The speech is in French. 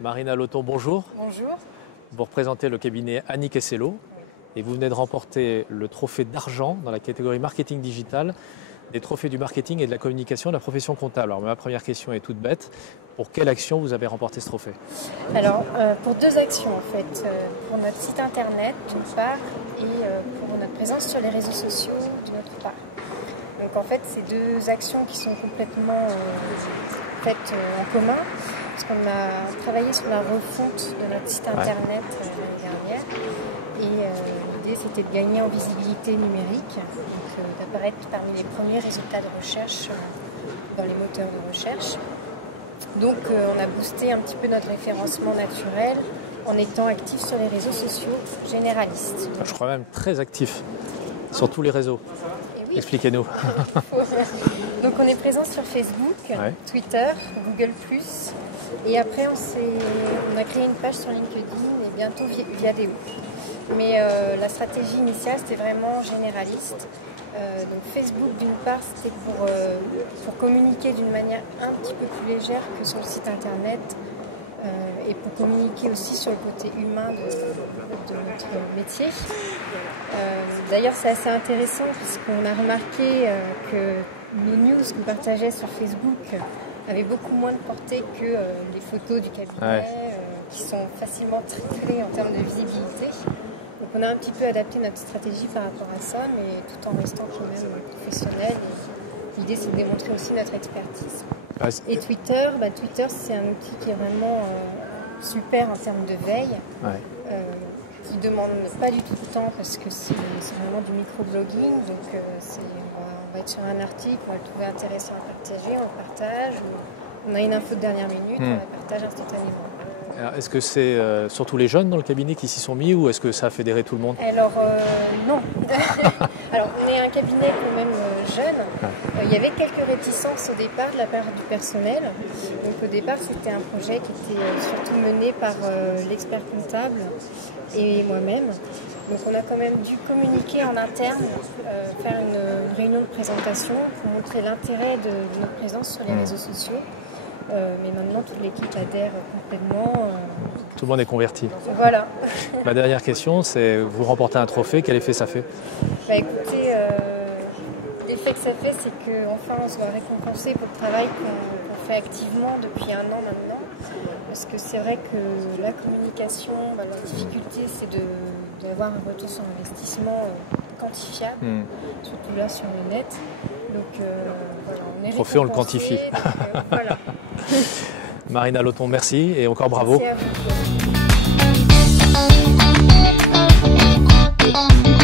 Marina Loton, bonjour. Bonjour. Vous représentez le cabinet Annick & Sello et vous venez de remporter le trophée d'argent dans la catégorie marketing digital des trophées du marketing et de la communication de la profession comptable. Alors ma première question est toute bête. Pour quelle action vous avez remporté ce trophée? Alors pour deux actions en fait. Pour notre site internet d'une part et pour notre présence sur les réseaux sociaux d'une autre part. Donc en fait c'est deux actions qui sont complètement faites en commun. Parce qu'on a travaillé sur la refonte de notre site internet l'année dernière et l'idée c'était de gagner en visibilité numérique, donc d'apparaître parmi les premiers résultats de recherche dans les moteurs de recherche. Donc on a boosté un petit peu notre référencement naturel en étant actif sur les réseaux sociaux généralistes. Je crois même très actif sur tous les réseaux. Oui. Expliquez-nous. Donc on est présent sur Facebook, Twitter, Google+, et après on a créé une page sur LinkedIn et bientôt Viadeo. Mais la stratégie initiale c'était vraiment généraliste. Donc Facebook d'une part c'était pour communiquer d'une manière un petit peu plus légère que sur le site internet et pour communiquer aussi sur le côté humain de notre métier. D'ailleurs c'est assez intéressant puisqu'on a remarqué que nos news qu'on partageait sur Facebook avaient beaucoup moins de portée que les photos du cabinet qui sont facilement triplées en termes de visibilité. Donc on a un petit peu adapté notre stratégie par rapport à ça, mais tout en restant quand même professionnel. L'idée c'est de démontrer aussi notre expertise. Et Twitter, Twitter c'est un outil qui est vraiment super en termes de veille, qui ne demande pas du tout de temps parce que c'est vraiment du microblogging. Donc on va être sur un article, on va le trouver intéressant à partager, on le partage. On a une info de dernière minute, on la partage instantanément. Est-ce que c'est surtout les jeunes dans le cabinet qui s'y sont mis ou est-ce que ça a fédéré tout le monde? Alors non. Alors on est un cabinet quand même jeune. Il y avait quelques réticences au départ de la part du personnel. Donc au départ c'était un projet qui était surtout mené par l'expert comptable et moi-même. Donc on a quand même dû communiquer en interne, faire une réunion de présentation pour montrer l'intérêt de notre présence sur les réseaux sociaux. Mais maintenant toute l'équipe adhère complètement. Tout le monde est converti. Voilà. Ma dernière question, c'est vous remportez un trophée, quel effet ça fait? Écoutez, l'effet que ça fait, c'est qu'enfin on se voit récompenser pour le travail qu'on fait activement depuis un an maintenant. Parce que c'est vrai que la communication, la difficulté, c'est d'avoir un retour sur investissement quantifiable, surtout là sur le net. Donc voilà, on est trophée, on le quantifie. Donc, voilà. Marina Loton, merci et encore bravo. Merci à vous.